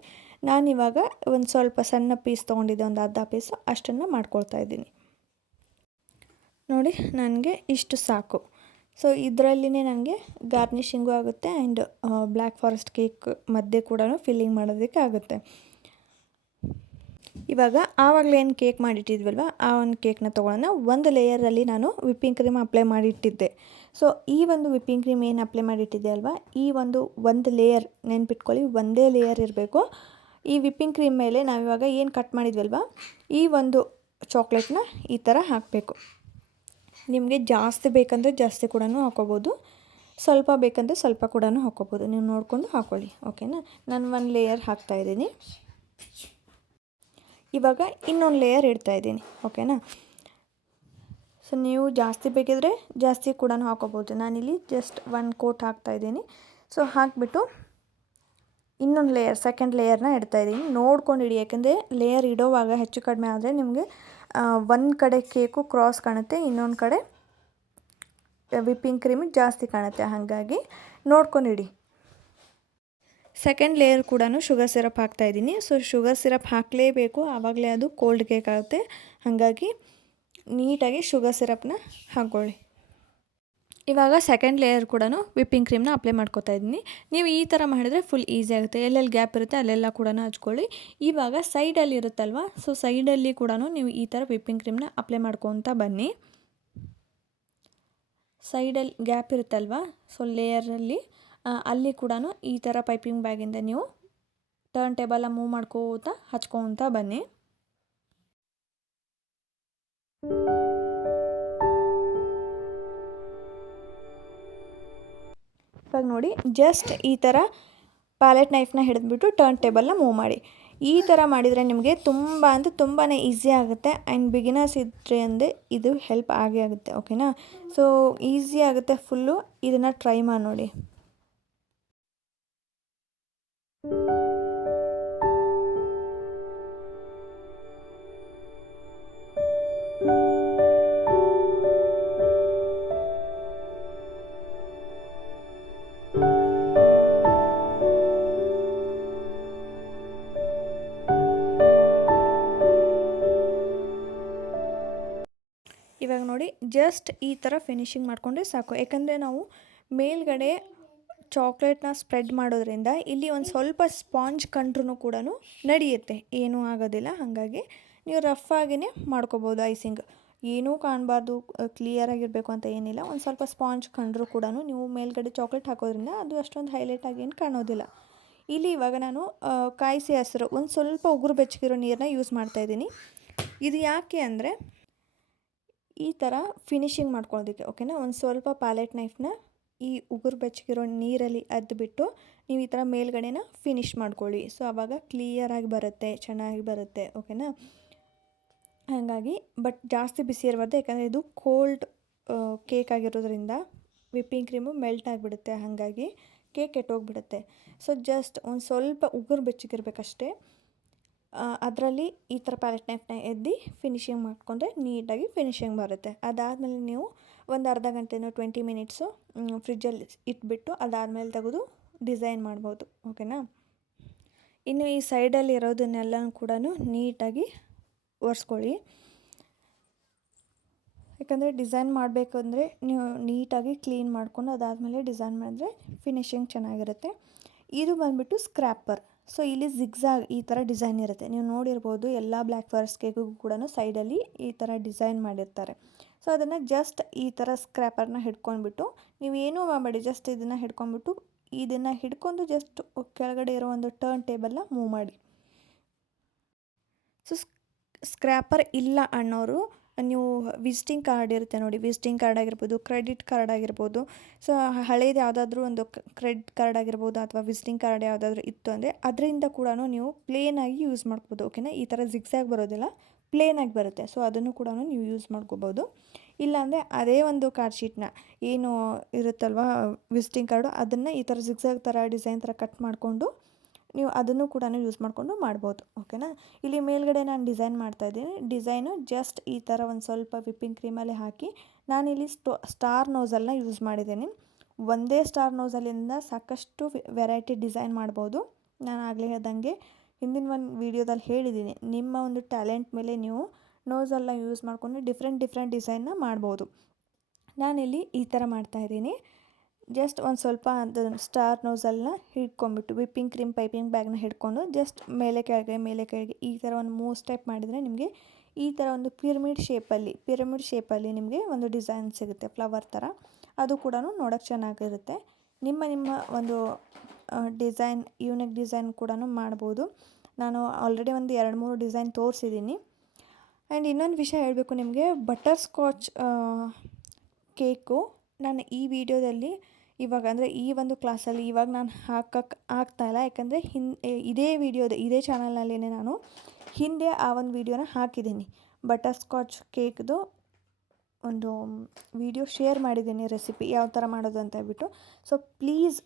ನಾನಿವಾಗ ಒಂದು ಸ್ವಲ್ಪ ಸಣ್ಣ ಪೀಸ್ ತೊಗೊಂಡಿದ್ದೆ, ಒಂದು ಅರ್ಧ ಪೀಸ್ ಅಷ್ಟನ್ನು ಮಾಡ್ಕೊಳ್ತಾ ಇದ್ದೀನಿ. ನೋಡಿ ನನಗೆ ಇಷ್ಟು ಸಾಕು. ಸೊ ಇದರಲ್ಲಿನೇ ನನಗೆ ಗಾರ್ನಿಷಿಂಗು ಆಗುತ್ತೆ ಆ್ಯಂಡ್ ಬ್ಲ್ಯಾಕ್ ಫಾರೆಸ್ಟ್ ಕೇಕ್ ಮಧ್ಯೆ ಕೂಡ ಫಿಲ್ಲಿಂಗ್ ಮಾಡೋದಕ್ಕೆ ಆಗುತ್ತೆ. ಇವಾಗ ಆವಾಗಲೇ ಏನು ಕೇಕ್ ಮಾಡಿಟ್ಟಿದ್ವಲ್ವ ಆ ಒಂದು ಕೇಕ್ನ ತೊಗೊಳ್ಳೋಣ. ಒಂದು ಲೇಯರಲ್ಲಿ ನಾನು ವಿಪ್ಪಿಂಗ್ ಕ್ರೀಮ್ ಅಪ್ಲೈ ಮಾಡಿಟ್ಟಿದ್ದೆ. ಸೊ ಈ ಒಂದು ವಿಪ್ಪಿಂಗ್ ಕ್ರೀಮ್ ಏನು ಅಪ್ಲೈ ಮಾಡಿಟ್ಟಿದ್ದೆ ಅಲ್ವಾ, ಈ ಒಂದು ಲೇಯರ್ ನೆನ್ಪಿಟ್ಕೊಳ್ಳಿ, ಒಂದೇ ಲೇಯರ್ ಇರಬೇಕು. ಈ ವಿಪ್ಪಿಂಗ್ ಕ್ರೀಮ್ ಮೇಲೆ ನಾವಿವಾಗ ಏನು ಕಟ್ ಮಾಡಿದ್ವಲ್ವ ಈ ಒಂದು ಚಾಕ್ಲೇಟ್ನ ಈ ಥರ ಹಾಕಬೇಕು. ನಿಮಗೆ ಜಾಸ್ತಿ ಬೇಕಂದರೆ ಜಾಸ್ತಿ ಕೂಡ ಹಾಕ್ಕೋಬೋದು, ಸ್ವಲ್ಪ ಬೇಕಂದರೆ ಸ್ವಲ್ಪ ಕೂಡ ಹಾಕ್ಕೋಬೋದು. ನೀವು ನೋಡಿಕೊಂಡು ಹಾಕ್ಕೊಳ್ಳಿ, ಓಕೆನಾ. ನಾನು ಒಂದು ಲೇಯರ್ ಹಾಕ್ತಾಯಿದ್ದೀನಿ. ಇವಾಗ ಇನ್ನೊಂದು ಲೇಯರ್ ಇಡ್ತಾಯಿದ್ದೀನಿ, ಓಕೆನಾ. ಸೊ ನೀವು ಜಾಸ್ತಿ ಬೇಕಿದ್ರೆ ಜಾಸ್ತಿ ಕೂಡ ಹಾಕ್ಕೋಬೋದು. ನಾನಿಲ್ಲಿ ಜಸ್ಟ್ 1 ಕೋಟ್ ಹಾಕ್ತಾಯಿದ್ದೀನಿ. ಸೊ ಹಾಕಿಬಿಟ್ಟು ಇನ್ನೊಂದು ಲೇಯರ್, ಸೆಕೆಂಡ್ ಲೇಯರ್ನ ಇಡ್ತಾಯಿದ್ದೀನಿ. ನೋಡ್ಕೊಂಡು ಇಡಿ, ಯಾಕೆಂದರೆ ಲೇಯರ್ ಇಡೋವಾಗ ಹೆಚ್ಚು ಕಡಿಮೆ ಆದರೆ ನಿಮಗೆ ಒಂದು ಕಡೆ ಕೇಕು ಕ್ರಾಸ್ ಕಾಣುತ್ತೆ, ಇನ್ನೊಂದು ಕಡೆ ವಿಪ್ಪಿಂಗ್ ಕ್ರೀಮ್ ಜಾಸ್ತಿ ಕಾಣುತ್ತೆ. ಹಾಗಾಗಿ ನೋಡ್ಕೊಂಡಿಡಿ. ಸೆಕೆಂಡ್ ಲೇಯರ್ ಕೂಡ ಶುಗರ್ ಸಿರಪ್ ಹಾಕ್ತಾಯಿದ್ದೀನಿ. ಸೊ ಶುಗರ್ ಸಿರಪ್ ಹಾಕಲೇಬೇಕು, ಆವಾಗಲೇ ಅದು ಕೋಲ್ಡ್ ಕೇಕ್ ಆಗುತ್ತೆ. ಹಾಗಾಗಿ ನೀಟಾಗಿ ಶುಗರ್ ಸಿರಪ್ನ ಹಾಕ್ಕೊಳ್ಳಿ. ಇವಾಗ ಸೆಕೆಂಡ್ ಲೇಯರ್ ಕೂಡ ವಿಪ್ಪಿಂಗ್ ಕ್ರೀಮ್ನ ಅಪ್ಲೈ ಮಾಡ್ಕೊತಾ ಇದ್ದೀನಿ. ನೀವು ಈ ಥರ ಮಾಡಿದ್ರೆ ಫುಲ್ ಈಸಿ ಆಗುತ್ತೆ. ಎಲ್ಲೆಲ್ಲಿ ಗ್ಯಾಪ್ ಇರುತ್ತೆ ಅಲ್ಲೆಲ್ಲ ಕೂಡ ಹಚ್ಕೊಳ್ಳಿ. ಇವಾಗ ಸೈಡಲ್ಲಿ ಇರುತ್ತಲ್ವ, ಸೊ ಸೈಡಲ್ಲಿ ಕೂಡ ನೀವು ಈ ಥರ ವಿಪ್ಪಿಂಗ್ ಕ್ರೀಮ್ನ ಅಪ್ಲೈ ಮಾಡ್ಕೊತ ಬನ್ನಿ. ಸೈಡಲ್ಲಿ ಗ್ಯಾಪ್ ಇರುತ್ತಲ್ವ, ಸೊ ಲೇಯರಲ್ಲಿ ಅಲ್ಲಿ ಕೂಡ ಈ ಥರ ಪೈಪಿಂಗ್ ಬ್ಯಾಗಿಂದ ನೀವು ಟರ್ನ್ ಟೇಬಲ್ ಮೂವ್ ಮಾಡ್ಕೋತಾ ಹಚ್ಕೊತ ಬನ್ನಿ. ಇವಾಗ ನೋಡಿ, ಜಸ್ಟ್ ಈ ಥರ ಪ್ಯಾಲೆಟ್ ನೈಫ್ನ ಹಿಡಿದ್ಬಿಟ್ಟು ಟರ್ನ್ ಟೇಬಲ್ನ ಮೂವ್ ಮಾಡಿ. ಈ ಥರ ಮಾಡಿದರೆ ನಿಮಗೆ ತುಂಬಾ ಈಸಿ ಆಗುತ್ತೆ. ಆ್ಯಂಡ್ ಬಿಗಿನರ್ಸ್ ಇದ್ದರೆ ಅಂದರೆ ಇದು ಹೆಲ್ಪ್ ಆಗೇ ಆಗುತ್ತೆ, ಓಕೆನಾ. ಸೊ ಈಸಿ ಆಗುತ್ತೆ ಫುಲ್ಲು. ಇದನ್ನು ಟ್ರೈ ಮಾಡಿ ನೋಡಿ. ಇವಾಗ ನೋಡಿ, ಜಸ್ಟ್ ಈ ಥರ ಫಿನಿಶಿಂಗ್ ಮಾಡಿಕೊಂಡ್ರೆ ಸಾಕು. ಯಾಕಂದರೆ ನಾವು ಮೇಲ್ಗಡೆ ಚಾಕ್ಲೇಟ್ನ ಸ್ಪ್ರೆಡ್ ಮಾಡೋದ್ರಿಂದ ಇಲ್ಲಿ ಒಂದು ಸ್ವಲ್ಪ ಸ್ಪಾಂಜ್ ಕಂಡ್ರೂ ಕೂಡ ನಡೆಯುತ್ತೆ, ಏನೂ ಆಗೋದಿಲ್ಲ. ಹಾಗಾಗಿ ನೀವು ರಫ್ ಆಗಿಯೇ ಮಾಡ್ಕೋಬೋದು. ಐಸಿಂಗ್ ಏನೂ ಕಾಣಬಾರ್ದು, ಕ್ಲಿಯರಾಗಿರಬೇಕು ಅಂತ ಏನಿಲ್ಲ. ಒಂದು ಸ್ವಲ್ಪ ಸ್ಪಾಂಜ್ ಕಂಡ್ರೂ ಕೂಡ ನೀವು ಮೇಲ್ಗಡೆ ಚಾಕ್ಲೇಟ್ ಹಾಕೋದ್ರಿಂದ ಅದು ಅಷ್ಟೊಂದು ಹೈಲೈಟಾಗಿ ಏನು ಕಾಣೋದಿಲ್ಲ. ಇಲ್ಲಿ ಇವಾಗ ನಾನು ಕಾಯಿಸಿ ಹಸಿರು ಒಂದು ಸ್ವಲ್ಪ ಉಗುರು ಬೆಚ್ಚಗಿರೋ ನೀರನ್ನ ಯೂಸ್ ಮಾಡ್ತಾಯಿದ್ದೀನಿ. ಇದು ಯಾಕೆ ಅಂದರೆ ಈ ಥರ ಫಿನಿಶಿಂಗ್ ಮಾಡ್ಕೊಳ್ಳೋದಕ್ಕೆ, ಓಕೆನಾ. ಒಂದು ಸ್ವಲ್ಪ ಪ್ಯಾಲೆಟ್ ನೈಫ್ನ ಈ ಉಗುರು ಬೆಚ್ಚಗಿರೋ ನೀರಲ್ಲಿ ಅದ್ಬಿಟ್ಟು ನೀವು ಈ ಥರ ಮೇಲ್ಗಡೆನ ಫಿನಿಶ್ ಮಾಡ್ಕೊಳ್ಳಿ. ಸೊ ಆವಾಗ ಕ್ಲಿಯರಾಗಿ ಬರುತ್ತೆ, ಚೆನ್ನಾಗಿ ಬರುತ್ತೆ, ಓಕೆನಾ. ಹಾಗಾಗಿ ಬಟ್ ಜಾಸ್ತಿ ಬಿಸಿ ಇರಬಾರ್ದು, ಯಾಕಂದರೆ ಇದು ಕೋಲ್ಡ್ ಕೇಕ್ ಆಗಿರೋದ್ರಿಂದ ವಿಪ್ಪಿಂಗ್ ಕ್ರೀಮು ಮೆಲ್ಟ್ ಆಗಿಬಿಡುತ್ತೆ. ಹಾಗಾಗಿ ಕೇಕ್ ಕೆಟ್ಟೋಗ್ಬಿಡುತ್ತೆ. ಸೊ ಜಸ್ಟ್ ಒಂದು ಸ್ವಲ್ಪ ಉಗುರು ಬೆಚ್ಚಗಿರ್ಬೇಕಷ್ಟೇ. ಅದರಲ್ಲಿ ಈ ಥರ ಪ್ಯಾಲೆಟ್ ನೈಫ್ನ ಎದ್ದು ಫಿನಿಶಿಂಗ್ ಮಾಡಿಕೊಂಡ್ರೆ ನೀಟಾಗಿ ಫಿನಿಶಿಂಗ್ ಬರುತ್ತೆ. ಅದಾದಮೇಲೆ ನೀವು ಒಂದು ಅರ್ಧ ಗಂಟೆನೋ 20 ಮಿನಿಟ್ಸು ಫ್ರಿಜ್ಜಲ್ಲಿ ಇಟ್ಬಿಟ್ಟು ಅದಾದಮೇಲೆ ತೆಗೆದು ಡಿಸೈನ್ ಮಾಡ್ಬೋದು, ಓಕೆನಾ. ಇನ್ನು ಈ ಸೈಡಲ್ಲಿ ಇರೋದನ್ನೆಲ್ಲ ಕೂಡ ನೀಟಾಗಿ ಒರೆಸ್ಕೊಳ್ಳಿ. ಯಾಕಂದರೆ ಡಿಸೈನ್ ಮಾಡಬೇಕಂದ್ರೆ ನೀವು ನೀಟಾಗಿ ಕ್ಲೀನ್ ಮಾಡಿಕೊಂಡು ಅದಾದಮೇಲೆ ಡಿಸೈನ್ ಮಾಡಿದ್ರೆ ಫಿನಿಶಿಂಗ್ ಚೆನ್ನಾಗಿರುತ್ತೆ. ಇದು ಬಂದುಬಿಟ್ಟು ಸ್ಕ್ರ್ಯಾಪರ್. ಸೊ ಇಲ್ಲಿ ಜಿಗ್ಜಾಗ್ ಈ ಥರ ಡಿಸೈನ್ ಇರುತ್ತೆ, ನೀವು ನೋಡಿರ್ಬೋದು. ಎಲ್ಲ ಬ್ಲ್ಯಾಕ್ ಫಾರೆಸ್ಟ್ ಕೇಕಿಗೂ ಕೂಡ ಸೈಡಲ್ಲಿ ಈ ಥರ ಡಿಸೈನ್ ಮಾಡಿರ್ತಾರೆ. ಸೊ ಅದನ್ನು ಜಸ್ಟ್ ಈ ಥರ ಸ್ಕ್ರ್ಯಾಪರ್ನ ಹಿಡ್ಕೊಂಡ್ಬಿಟ್ಟು ನೀವೇನೂ ಮಾಡಬೇಡಿ, ಜಸ್ಟ್ ಇದನ್ನು ಹಿಡ್ಕೊಂಡ್ಬಿಟ್ಟು ಇದನ್ನು ಹಿಡ್ಕೊಂಡು ಜಸ್ಟ್ ಕೆಳಗಡೆ ಇರೋ ಒಂದು ಟರ್ನ್ ಟೇಬಲ್ನ ಮೂವ್ ಮಾಡಿ. ಸೊ ಸ್ಕ್ರ್ಯಾಪರ್ ಇಲ್ಲ ಅನ್ನೋರು ನೀವು ವಿಸಿಟಿಂಗ್ ಕಾರ್ಡ್ ಇರುತ್ತೆ ನೋಡಿ, ವಿಸಿಟಿಂಗ್ ಕಾರ್ಡ್ ಆಗಿರ್ಬೋದು, ಕ್ರೆಡಿಟ್ ಕಾರ್ಡ್ ಆಗಿರ್ಬೋದು. ಸೊ ಹಳೇದು ಯಾವುದಾದ್ರೂ ಒಂದು ಕ್ರೆಡಿಟ್ ಕಾರ್ಡ್ ಆಗಿರ್ಬೋದು ಅಥವಾ ವಿಸಿಟಿಂಗ್ ಕಾರ್ಡ್ ಯಾವುದಾದ್ರೂ ಇತ್ತು ಅಂದರೆ ಅದರಿಂದ ಕೂಡ ನೀವು ಪ್ಲೇನಾಗಿ ಯೂಸ್ ಮಾಡ್ಬೋದು, ಓಕೆನಾ. ಈ ಥರ ಜಿಗ್ಸಾಗಿ ಬರೋದಿಲ್ಲ, ಪ್ಲೇನಾಗಿ ಬರುತ್ತೆ. ಸೊ ಅದನ್ನು ಕೂಡ ನೀವು ಯೂಸ್ ಮಾಡ್ಕೋಬೋದು. ಇಲ್ಲಾಂದರೆ ಅದೇ ಒಂದು ಕಾರ್ಡ್ ಶೀಟ್ನ ಏನು ಇರುತ್ತಲ್ವ ವಿಸಿಟಿಂಗ್ ಕಾರ್ಡು, ಅದನ್ನು ಈ ಥರ ಜಿಗ್ಸಾಗ್ ಥರ ಡಿಸೈನ್ ಥರ ಕಟ್ ಮಾಡಿಕೊಂಡು ನೀವು ಅದನ್ನು ಕೂಡ ಯೂಸ್ ಮಾಡಿಕೊಂಡು ಮಾಡ್ಬೋದು, ಓಕೆನಾ. ಇಲ್ಲಿ ಮೇಲ್ಗಡೆ ನಾನು ಡಿಸೈನ್ ಮಾಡ್ತಾಯಿದ್ದೀನಿ. ಡಿಸೈನು ಜಸ್ಟ್ ಈ ಥರ ಒಂದು ಸ್ವಲ್ಪ ವಿಪ್ಪಿಂಗ್ ಕ್ರೀಮಲ್ಲಿ ಹಾಕಿ ನಾನಿಲ್ಲಿ ಸ್ಟಾರ್ ನೋಸಲ್ನ ಯೂಸ್ ಮಾಡಿದ್ದೀನಿ. ಒಂದೇ ಸ್ಟಾರ್ ನೋಸಲಿಂದ ಸಾಕಷ್ಟು ವೆರೈಟಿ ಡಿಸೈನ್ ಮಾಡ್ಬೋದು. ನಾನು ಆಗಲೇ ಹೇಳ್ದಂಗೆ ಹಿಂದಿನ ಒಂದು ವೀಡಿಯೋದಲ್ಲಿ ಹೇಳಿದ್ದೀನಿ, ನಿಮ್ಮ ಒಂದು ಟ್ಯಾಲೆಂಟ್ ಮೇಲೆ ನೀವು ನೋಸಲ್ನ ಯೂಸ್ ಮಾಡಿಕೊಂಡು ಡಿಫ್ರೆಂಟ್ ಡಿಸೈನ್ನ ಮಾಡ್ಬೋದು. ನಾನಿಲ್ಲಿ ಈ ಥರ ಮಾಡ್ತಾಯಿದ್ದೀನಿ. ಜಸ್ಟ್ ಒಂದು ಸ್ವಲ್ಪ ಅದು ಸ್ಟಾರ್ ನೋಸಲ್ನ ಹಿಡ್ಕೊಂಬಿಟ್ಟು ವಿಪ್ಪಿಂಗ್ ಕ್ರೀಮ್ ಪೈಪಿಂಗ್ ಬ್ಯಾಗ್ನ ಹಿಡ್ಕೊಂಡು ಜಸ್ಟ್ ಮೇಲೆ ಕೆಳಗೆ ಈ ಥರ ಒಂದು 3 ಸ್ಟೆಪ್ ಮಾಡಿದರೆ ನಿಮಗೆ ಈ ಥರ ಒಂದು ಪಿರಮಿಡ್ ಶೇಪಲ್ಲಿ ನಿಮಗೆ ಒಂದು ಡಿಸೈನ್ ಸಿಗುತ್ತೆ ಫ್ಲವರ್ ಥರ. ಅದು ಕೂಡ ನೋಡೋಕ್ಕೆ ಚೆನ್ನಾಗಿರುತ್ತೆ. ನಿಮ್ಮ ಒಂದು ಡಿಸೈನ್ ಯೂನಿಕ್ ಡಿಸೈನ್ ಕೂಡ ಮಾಡ್ಬೋದು. ನಾನು ಆಲ್ರೆಡಿ ಒಂದು 2-3 ಡಿಸೈನ್ ತೋರಿಸಿದ್ದೀನಿ. ಆ್ಯಂಡ್ ಇನ್ನೊಂದು ವಿಷಯ ಹೇಳಬೇಕು ನಿಮಗೆ, ಬಟರ್ ಸ್ಕಾಚ್ ಕೇಕು ನಾನು ಈ ವಿಡಿಯೋದಲ್ಲಿ ಇವಾಗ ಅಂದರೆ ಈ ಒಂದು ಕ್ಲಾಸಲ್ಲಿ ಇವಾಗ ನಾನು ಹಾಕಕ್ಕೆ ಆಗ್ತಾಯಿಲ್ಲ. ಯಾಕಂದರೆ ಇದೇ ಚಾನಲ್ನಲ್ಲೇ ನಾನು ಹಿಂದೆ ಆ ಒಂದು ವಿಡಿಯೋನ ಹಾಕಿದ್ದೀನಿ. ಬಟರ್ ಸ್ಕಾಚ್ ಕೇಕ್ದು ಒಂದು ವಿಡಿಯೋ ಶೇರ್ ಮಾಡಿದ್ದೀನಿ, ರೆಸಿಪಿ ಯಾವ ಥರ ಮಾಡೋದು ಅಂತ ಹೇಳ್ಬಿಟ್ಟು. ಸೊ ಪ್ಲೀಸ್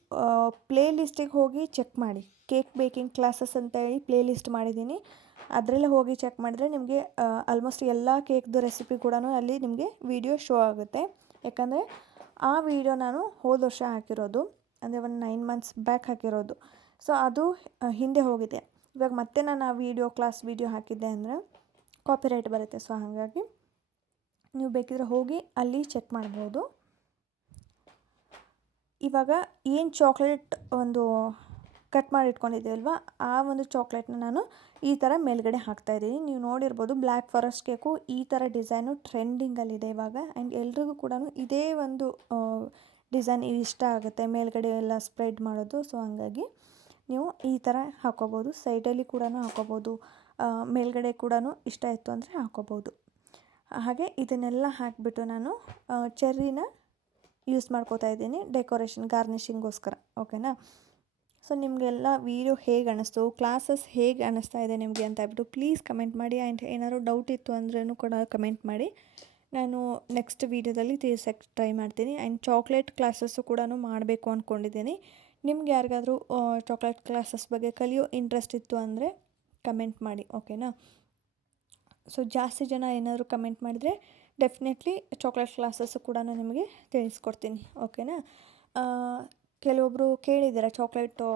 ಪ್ಲೇ ಲಿಸ್ಟಿಗೆ ಹೋಗಿ ಚೆಕ್ ಮಾಡಿ. ಕೇಕ್ ಬೇಕಿಂಗ್ ಕ್ಲಾಸಸ್ ಅಂತ ಹೇಳಿ ಪ್ಲೇ ಲಿಸ್ಟ್ ಮಾಡಿದ್ದೀನಿ. ಅದರಲ್ಲೇ ಹೋಗಿ ಚೆಕ್ ಮಾಡಿದ್ರೆ ನಿಮಗೆ ಆಲ್ಮೋಸ್ಟ್ ಎಲ್ಲ ಕೇಕ್ದು ರೆಸಿಪಿ ಕೂಡ ಅಲ್ಲಿ ನಿಮಗೆ ವಿಡಿಯೋ ಶೋ ಆಗುತ್ತೆ. ಯಾಕಂದರೆ ಆ ವಿಡಿಯೋ ನಾನು ಹೋದ ವರ್ಷ ಹಾಕಿರೋದು, ಅಂದರೆ ಒಂದು 9 ಮಂತ್ಸ್ ಬ್ಯಾಕ್ ಹಾಕಿರೋದು. ಸೊ ಅದು ಹಿಂದೆ ಹೋಗಿದೆ. ಇವಾಗ ಮತ್ತೆ ನಾನು ಆ ಕ್ಲಾಸ್ ವಿಡಿಯೋ ಹಾಕಿದ್ದೆ ಅಂದರೆ ಕಾಪಿರೈಟ್ ಬರುತ್ತೆ. ಸೊ ಹಾಗಾಗಿ ನೀವು ಬೇಕಿದ್ರೆ ಹೋಗಿ ಅಲ್ಲಿ ಚೆಕ್ ಮಾಡ್ಬೋದು. ಇವಾಗ ಏನು ಚಾಕ್ಲೇಟ್ ಒಂದು ಕಟ್ ಮಾಡಿ ಇಟ್ಕೊಂಡಿದ್ದೀವಲ್ವ, ಆ ಒಂದು ಚಾಕ್ಲೇಟ್ನ ನಾನು ಈ ಥರ ಮೇಲ್ಗಡೆ ಹಾಕ್ತಾಯಿದ್ದೀನಿ. ನೀವು ನೋಡಿರ್ಬೋದು ಬ್ಲ್ಯಾಕ್ ಫಾರೆಸ್ಟ್ ಕೇಕು ಈ ಥರ ಡಿಸೈನು ಟ್ರೆಂಡಿಂಗಲ್ಲಿದೆ ಇವಾಗ. ಆ್ಯಂಡ್ ಎಲ್ರಿಗೂ ಕೂಡ ಇದೇ ಒಂದು ಡಿಸೈನ್ ಇಷ್ಟ ಆಗುತ್ತೆ, ಮೇಲ್ಗಡೆ ಎಲ್ಲ ಸ್ಪ್ರೆಡ್ ಮಾಡೋದು. ಸೊ ಹಾಗಾಗಿ ನೀವು ಈ ಥರ ಹಾಕೋಬೋದು. ಸೈಡಲ್ಲಿ ಕೂಡ ಹಾಕೋಬೋದು, ಮೇಲ್ಗಡೆ ಕೂಡ ಇಷ್ಟ ಇತ್ತು ಅಂದರೆ ಹಾಕೋಬೋದು. ಹಾಗೆ ಇದನ್ನೆಲ್ಲ ಹಾಕಿಬಿಟ್ಟು ನಾನು ಚೆರ್ರಿನ ಯೂಸ್ ಮಾಡ್ಕೋತಾ ಇದ್ದೀನಿ ಡೆಕೋರೇಷನ್ ಗಾರ್ನಿಷಿಂಗೋಸ್ಕರ. ಓಕೆನಾ? ಸೊ ನಿಮಗೆಲ್ಲ ವೀಡಿಯೋ ಹೇಗೆ ಅನ್ನಿಸ್ತು, ಕ್ಲಾಸಸ್ ಹೇಗೆ ಅನ್ನಿಸ್ತಾ ಇದೆ ನಿಮಗೆ ಅಂತ ಹೇಳ್ಬಿಟ್ಟು ಪ್ಲೀಸ್ ಕಮೆಂಟ್ ಮಾಡಿ. ಆ್ಯಂಡ್ ಏನಾದರೂ ಡೌಟ್ ಇತ್ತು ಅಂದ್ರೂ ಕೂಡ ಕಮೆಂಟ್ ಮಾಡಿ. ನಾನು ನೆಕ್ಸ್ಟ್ ವೀಡಿಯೋದಲ್ಲಿ ತಿಳಿಸೋಕ್ಕೆ ಟ್ರೈ ಮಾಡ್ತೀನಿ. ಆ್ಯಂಡ್ ಚಾಕ್ಲೇಟ್ ಕ್ಲಾಸಸ್ಸು ಕೂಡ ಮಾಡಬೇಕು ಅಂದ್ಕೊಂಡಿದ್ದೀನಿ. ನಿಮ್ಗೆ ಯಾರಿಗಾದರೂ ಚಾಕ್ಲೇಟ್ ಕ್ಲಾಸಸ್ ಬಗ್ಗೆ ಕಲಿಯೋ ಇಂಟ್ರೆಸ್ಟ್ ಇತ್ತು ಅಂದರೆ ಕಮೆಂಟ್ ಮಾಡಿ. ಓಕೆನಾ? ಸೊ ಜಾಸ್ತಿ ಜನ ಏನಾದರೂ ಕಮೆಂಟ್ ಮಾಡಿದರೆ ಡೆಫಿನೆಟ್ಲಿ ಚಾಕ್ಲೇಟ್ ಕ್ಲಾಸಸ್ಸು ಕೂಡ ನಿಮಗೆ ತಿಳಿಸ್ಕೊಡ್ತೀನಿ. ಓಕೆನಾ? ಕೆಲವೊಬ್ಬರು ಕೇಳಿದ್ದಾರೆ ಚಾಕ್ಲೇಟು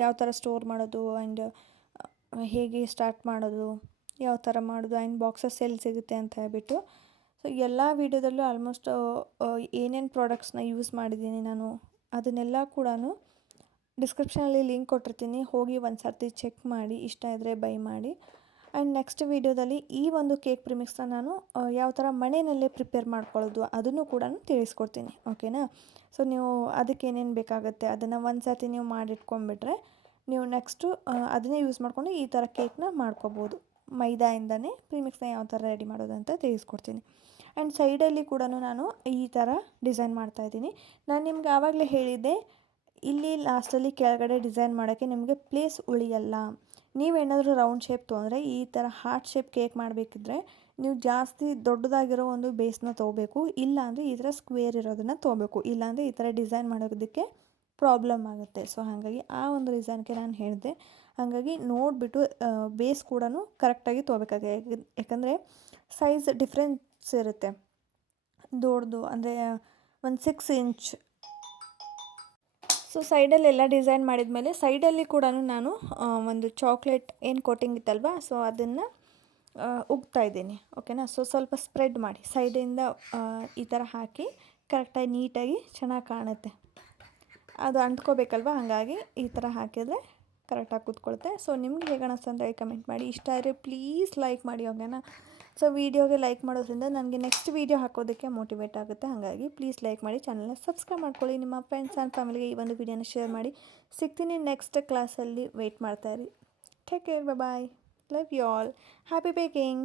ಯಾವ ಥರ ಸ್ಟೋರ್ ಮಾಡೋದು, ಆ್ಯಂಡ್ ಹೇಗೆ ಸ್ಟಾರ್ಟ್ ಮಾಡೋದು, ಯಾವ ಥರ ಮಾಡೋದು, ಆ್ಯಂಡ್ ಬಾಕ್ಸಸ್ ಎಲ್ಲಿ ಸಿಗುತ್ತೆ ಅಂತ ಹೇಳ್ಬಿಟ್ಟು. ಸೊ ಎಲ್ಲ ವೀಡಿಯೋದಲ್ಲೂ ಆಲ್ಮೋಸ್ಟ್ ಏನೇನು ಪ್ರಾಡಕ್ಟ್ಸ್ನ ಯೂಸ್ ಮಾಡಿದ್ದೀನಿ ನಾನು ಅದನ್ನೆಲ್ಲ ಕೂಡ ಡಿಸ್ಕ್ರಿಪ್ಷನಲ್ಲಿ ಲಿಂಕ್ ಕೊಟ್ಟಿರ್ತೀನಿ. ಹೋಗಿ ಒಂದು ಸರ್ತಿ ಚೆಕ್ ಮಾಡಿ, ಇಷ್ಟ ಇದ್ದರೆ ಬೈ ಮಾಡಿ. ಆ್ಯಂಡ್ ನೆಕ್ಸ್ಟ್ ವೀಡಿಯೋದಲ್ಲಿ ಈ ಒಂದು ಕೇಕ್ ಪ್ರಿಮಿಕ್ಸ್ನ ನಾನು ಯಾವ ಥರ ಮನೆಯಲ್ಲೇ ಪ್ರಿಪೇರ್ ಮಾಡ್ಕೊಳ್ಳೋದು ಅದನ್ನು ಕೂಡ ತಿಳಿಸ್ಕೊಡ್ತೀನಿ. ಓಕೆನಾ? ಸೊ ನೀವು ಅದಕ್ಕೆ ಏನೇನು ಬೇಕಾಗುತ್ತೆ ಅದನ್ನು ಒಂದು ಸರ್ತಿ ನೀವು ಮಾಡಿಟ್ಕೊಂಡ್ಬಿಟ್ರೆ ನೀವು ನೆಕ್ಸ್ಟು ಅದನ್ನೇ ಯೂಸ್ ಮಾಡಿಕೊಂಡು ಈ ಥರ ಕೇಕ್ನ ಮಾಡ್ಕೋಬೋದು. ಮೈದಾಯಿಂದನೇ ಪ್ರಿಮಿಕ್ಸ್ನ ಯಾವ ಥರ ರೆಡಿ ಮಾಡೋದು ಅಂತ ತಿಳಿಸ್ಕೊಡ್ತೀನಿ. ಆ್ಯಂಡ್ ಸೈಡಲ್ಲಿ ಕೂಡ ನಾನು ಈ ಥರ ಡಿಸೈನ್ ಮಾಡ್ತಾಯಿದ್ದೀನಿ. ನಾನು ನಿಮ್ಗೆ ಆವಾಗಲೇ ಹೇಳಿದ್ದೆ, ಇಲ್ಲಿ ಲಾಸ್ಟಲ್ಲಿ ಕೆಳಗಡೆ ಡಿಸೈನ್ ಮಾಡೋಕ್ಕೆ ನಿಮಗೆ ಪ್ಲೇಸ್ ಉಳಿಯಲ್ಲ. ನೀವೇನಾದರೂ ರೌಂಡ್ ಶೇಪ್ ತೊಗೊಂಡ್ರೆ ಈ ಥರ ಹಾರ್ಟ್ ಶೇಪ್ ಕೇಕ್ ಮಾಡಬೇಕಿದ್ರೆ ನೀವು ಜಾಸ್ತಿ ದೊಡ್ಡದಾಗಿರೋ ಒಂದು ಬೇಸ್ನ ತೊಗೋಬೇಕು. ಇಲ್ಲಾಂದರೆ ಈ ಥರ ಸ್ಕ್ವೇರ್ ಇರೋದನ್ನು ತೊಗೋಬೇಕು. ಇಲ್ಲಾಂದರೆ ಈ ಥರ ಡಿಸೈನ್ ಮಾಡೋದಕ್ಕೆ ಪ್ರಾಬ್ಲಮ್ ಆಗುತ್ತೆ. ಸೊ ಹಾಗಾಗಿ ಆ ಒಂದು ರೀಸನ್ಗೆ ನಾನು ಹೇಳಿದೆ. ಹಾಗಾಗಿ ನೋಡಿಬಿಟ್ಟು ಬೇಸ್ ಕೂಡ ಕರೆಕ್ಟಾಗಿ ತೊಗೋಬೇಕಾಗುತ್ತೆ. ಯಾಕಂದರೆ ಸೈಜ್ ಡಿಫ್ರೆನ್ಸ್ ಇರುತ್ತೆ. ದೊಡ್ಡದು ಅಂದರೆ ಒಂದು 6 ಇಂಚ್. ಸೊ ಸೈಡಲ್ಲೆಲ್ಲ ಡಿಸೈನ್ ಮಾಡಿದ್ಮೇಲೆ ಸೈಡಲ್ಲಿ ಕೂಡ ನಾನು ಒಂದು ಚಾಕ್ಲೇಟ್ ಏನು ಕೋಟಿಂಗ್ ಇತ್ತಲ್ವ, ಸೊ ಅದನ್ನು ಉಗ್ತಾ ಇದ್ದೀನಿ. ಓಕೆನಾ? ಸೊ ಸ್ವಲ್ಪ ಸ್ಪ್ರೆಡ್ ಮಾಡಿ ಸೈಡಿಂದ ಈ ಥರ ಹಾಕಿ ಕರೆಕ್ಟಾಗಿ ನೀಟಾಗಿ ಚೆನ್ನಾಗಿ ಕಾಣುತ್ತೆ. ಅದು ಅಂಟ್ಕೋಬೇಕಲ್ವ, ಹಾಗಾಗಿ ಈ ಥರ ಹಾಕಿದರೆ ಕರೆಕ್ಟಾಗಿ ಕೂತ್ಕೊಳುತ್ತೆ. ಸೊ ನಿಮ್ಗೆ ಹೇಗೆ ಅನ್ನಿಸ್ತು ಅಂತ ಹೇಳಿ ಕಮೆಂಟ್ ಮಾಡಿ. ಇಷ್ಟ ಆದರೆ ಪ್ಲೀಸ್ ಲೈಕ್ ಮಾಡಿ. ಓಕೆನಾ? ಸೊ ವೀಡಿಯೋಗೆ ಲೈಕ್ ಮಾಡೋದ್ರಿಂದ ನನಗೆ ನೆಕ್ಸ್ಟ್ ವೀಡಿಯೋ ಹಾಕೋದಕ್ಕೆ ಮೋಟಿವೇಟ್ ಆಗುತ್ತೆ. ಹಾಗಾಗಿ ಪ್ಲೀಸ್ ಲೈಕ್ ಮಾಡಿ, ಚಾನಲ್ನ ಸಬ್ಸ್ಕ್ರೈಬ್ ಮಾಡ್ಕೊಳ್ಳಿ. ನಿಮ್ಮ ಫ್ರೆಂಡ್ಸ್ ಆ್ಯಂಡ್ ಫ್ಯಾಮಿಲಿಗೆ ಈ ಒಂದು ವೀಡಿಯೋನ ಶೇರ್ ಮಾಡಿ. ಸಿಗ್ತೀನಿ ನೆಕ್ಸ್ಟ್ ಕ್ಲಾಸಲ್ಲಿ. ವೆಯ್ಟ್ ಮಾಡ್ತಾಯಿರಿ. Take care. Bye. Love you all. Happy baking.